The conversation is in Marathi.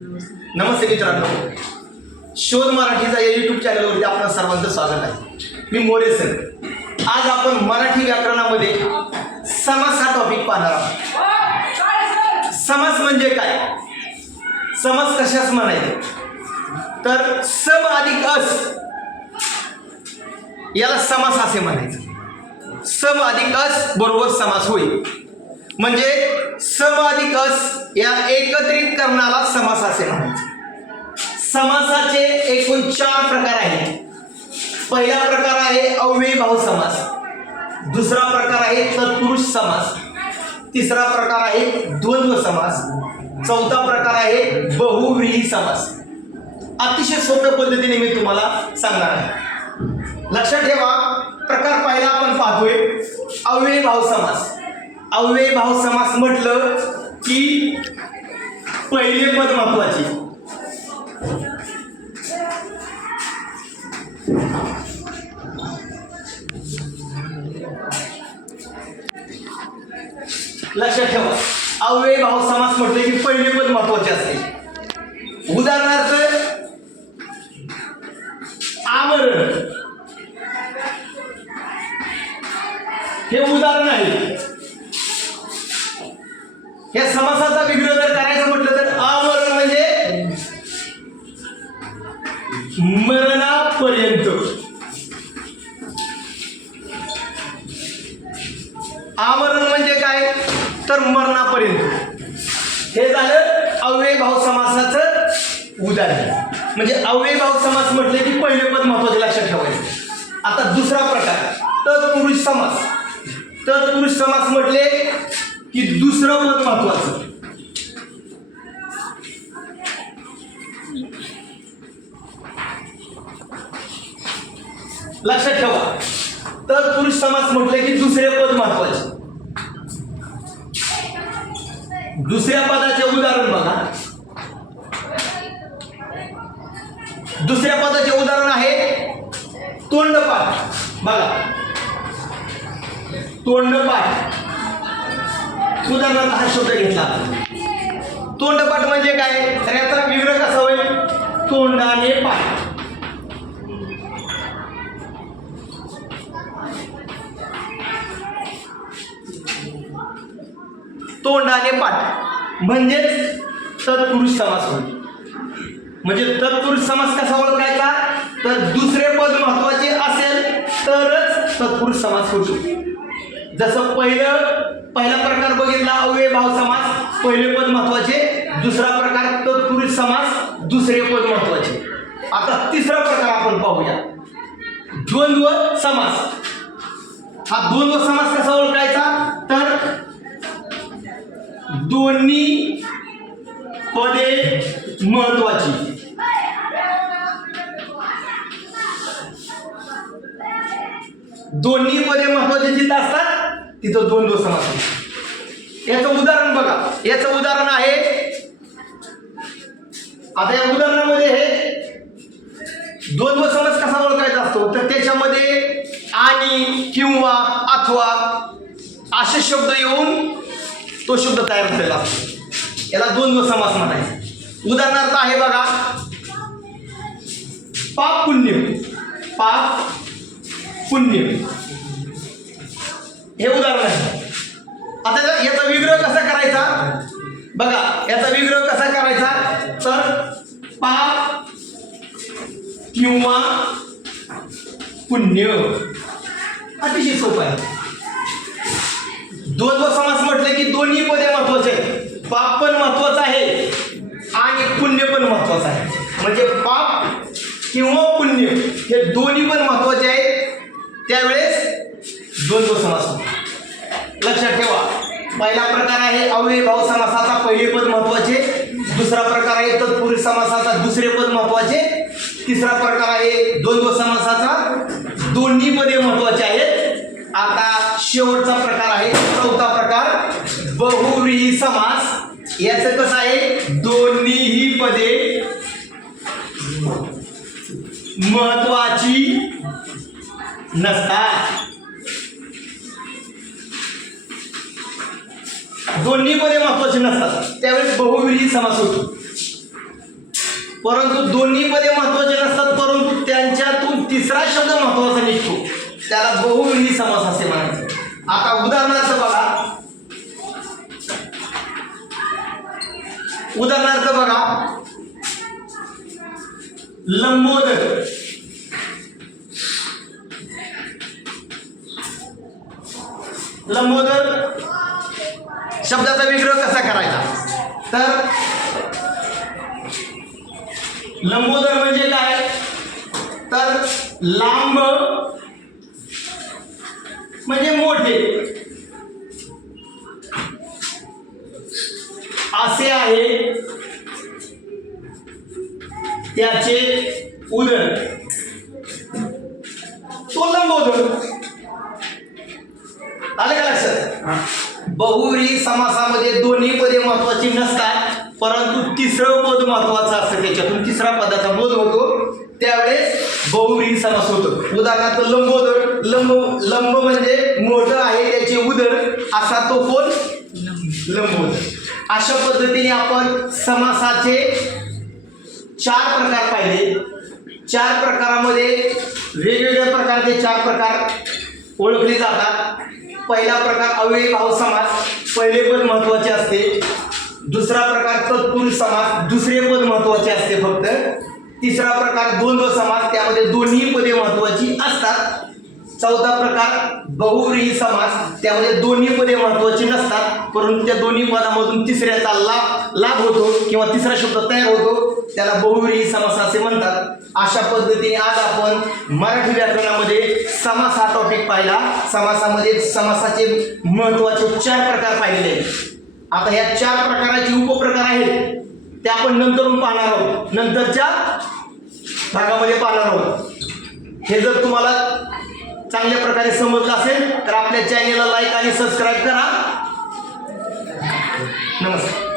नमस्ते मित्रांनो. शोध मराठीचा या युट्यूब चॅनलवरती आपलं सर्वांचं स्वागत आहे. मी मोरे सर आज आपण मराठी व्याकरणामध्ये समास हा टॉपिक पाहणार आहोत. समास म्हणजे काय? समास कशाच म्हणायचे? तर सम अधिक अस. याला समास असे म्हणायचं. सम अधिक अस बरोबर समास होईल. म्हणजे सम अधिक अस या एकत्रित करणाला समास असे म्हणायचे समासाचे एकूण चार प्रकार आहेत. पहिला प्रकार आहे अव्ययभाव समास. दुसरा प्रकार आहे तत्पुरुष समास. तिसरा प्रकार आहे द्वंद्व समास. चौथा प्रकार आहे बहुव्रीही समास. अतिशय सोप्या पद्धतीने मी तुम्हाला सांगणार आहे. लक्षात ठेवा प्रकार पहिला आपण पाहतोय. अव्ययभाव समास. अव्ययभाव समास म्हटलं की पहिले पद महत्त्वाचे. लक्षात ठेवा. अव्ययभाव समास म्हटलं की पहिले पद महत्त्वाचे असते. उदाहरणार्थ आवरण हे उदाहरण आहे. या समासाचा विग्रह जर करायचं म्हटलं तर आमरण म्हणजे मरणापर्यंत. आमरण म्हणजे काय? तर मरणापर्यंत. हे झालं अव्ययभाव समासाचं उदाहरण. म्हणजे अव्ययभाव समास म्हटले की पहिले पद महत्त्वाचे लक्षात ठेवायचे. आता दुसरा प्रकार तत्पुरुष समास. तत्पुरुष समास म्हटले की दुसरं पद महत्वाचं. लक्षात ठेवा. तर पुरुष समास म्हटलं की दुसरे पद महत्त्वाचे. दुसऱ्या पदाचे उदाहरण बघा. दुसऱ्या पदाचे उदाहरण आहे तोंडपाठ. बघा. तोंडपाठ. उदाहरणार्थ हा शब्द घेतला. तोंडपाठ म्हणजे काय? तर याचा विग्रह कसा होईल? तोंडाने पाठ. तोंडाने पाठ. म्हणजेच तत्पुरुष समास होईल म्हणजे तत्पुरुष समास कसा ओळखायचा? तर दुसरे पद महत्त्वाचे असेल तरच तत्पुरुष समास होऊ शकतो जसं पहिलं पहिला प्रकार बघितला अव्यय भाव समास पहिले पद महत्त्वाचे दुसरा प्रकार तत्पुरुष समास दुसरे पद महत्त्वाचे. आता तिसरा प्रकार आपण पाहूया. द्वंद्व समास. हा द्वंद्व समास कसा ओळखायचा? तर दोन्ही पदे महत्वाची. दोन्ही पदे महत्वाची जिथं तिथं दोन समास होतो. याचं उदाहरण बघा. याचं उदाहरण आहे आता या उदाहरणामध्ये हे द्वंद्व समास कसा ओळखायचा असतो? तर त्याच्यामध्ये आणि किंवा अथवा असे शब्द येऊन तो शब्द तयार झालेला असतो. याला द्वंद्व समास म्हणायचं. उदाहरणार्थ आहे बघा पाप पुण्य. पाप पुण्य. हे उदाहरण आहे. आता याचा विग्रह कसा करायचा? बघा याचा विग्रह कसा करायचा? तर पाप किंवा पुण्य. अतिशय सोपं आहे. द्वंद्व समास म्हटले की दोन्ही पदे महत्त्वाचे आहेत. पाप पण महत्वाचं आहे आणि पुण्य पण महत्वाचं आहे. म्हणजे पाप किंवा पुण्य हे दोन्ही पण महत्त्वाचे आहेत. त्यावेळेस द्वंद्व समास होतो. लक्षात ठेवा. पहिला प्रकार आहे अव्यय भाव समासाचा पहिले पद महत्त्वाचे. दुसरा प्रकार आहे तत्पुरुष समासाचा दुसरे पद महत्त्वाचे. तिसरा प्रकार आहे द्वंद्व समासाचा. दोन्ही पदे महत्त्वाचे आहेत. आता शेवटचा प्रकार आहे चौथा प्रकार बहुव्रीही समास. याचं कसं आहे? दोन्हीही पदे महत्वाची नसतात. दोन्ही पदे महत्वाची नसतात. त्यावेळेस बहुविधी समास होतो. परंतु दोन्ही पदे महत्त्वाचे नसतात परंतु त्यांच्यातून तिसरा शब्द महत्त्वाचा निघतो. त्याला बहुविधी समास असे म्हणायचे. आता उदाहरणार्थ बघा. उदाहरणार्थ बघा. लंबोदर. लंबोदर शब्दाचा विग्रह कसा करायचा? तर लंबोदर म्हणजे काय? तर लांब म्हणजे मोठे. असे आहे त्याचे उदर. तो लंबोदर. आले का लक्षात? बहुरी समासामध्ये दोन्ही पदे महत्वाची नसतात परंतु तिसरं पद महत्वाचं असतं त्याच्यातून तिसरा पदाचा बोध होतो. त्यावेळेस बहुरी समास होतो. उदाहरणार्थ लंबोदर लंब लंब म्हणजे मोठं आहे त्याचे उदर असा तो कोण? लंबोदर. अशा पद्धतीने आपण समासाचे चार प्रकार पाहिले. चार प्रकारामध्ये वेगवेगळ्या प्रकारचे चार प्रकार ओळखले जातात. पहिला प्रकार अव्ययी भाव समास पहिले पद महत्त्वाचे असते. दुसरा प्रकार तत्पुरुष समास दुसरे पद महत्त्वाचे असते फक्त. तिसरा प्रकार द्वंद्व समास त्यामध्ये दोन्ही पदे महत्वाची असतात. चौथा प्रकार बहुव्रीही समास त्यामध्ये दोन्ही पदे महत्वाची नसतात. परंतु त्या दोन्ही पदामधून तिसऱ्याचा लाभ लाभ होतो किंवा तिसरा शब्द तयार होतो. त्याला बहुव्रीही समास असे म्हणतात. अशा पद्धतीने आज आपण मराठी व्याकरणामध्ये समास हा टॉपिक पाहिला. समासामध्ये समासाचे महत्त्वाचे चार प्रकार पाहिलेले आहेत. आता ह्या चार प्रकाराचे उपप्रकार आहेत. ते आपण नंतरून पाहणार आहोत. नंतरच्या भागामध्ये पाहणार आहोत. हे जर तुम्हाला चांगल्या प्रकारे समजलं असेल तर आपल्या चॅनेलला लाईक आणि सबस्क्राईब करा. नमस्कार.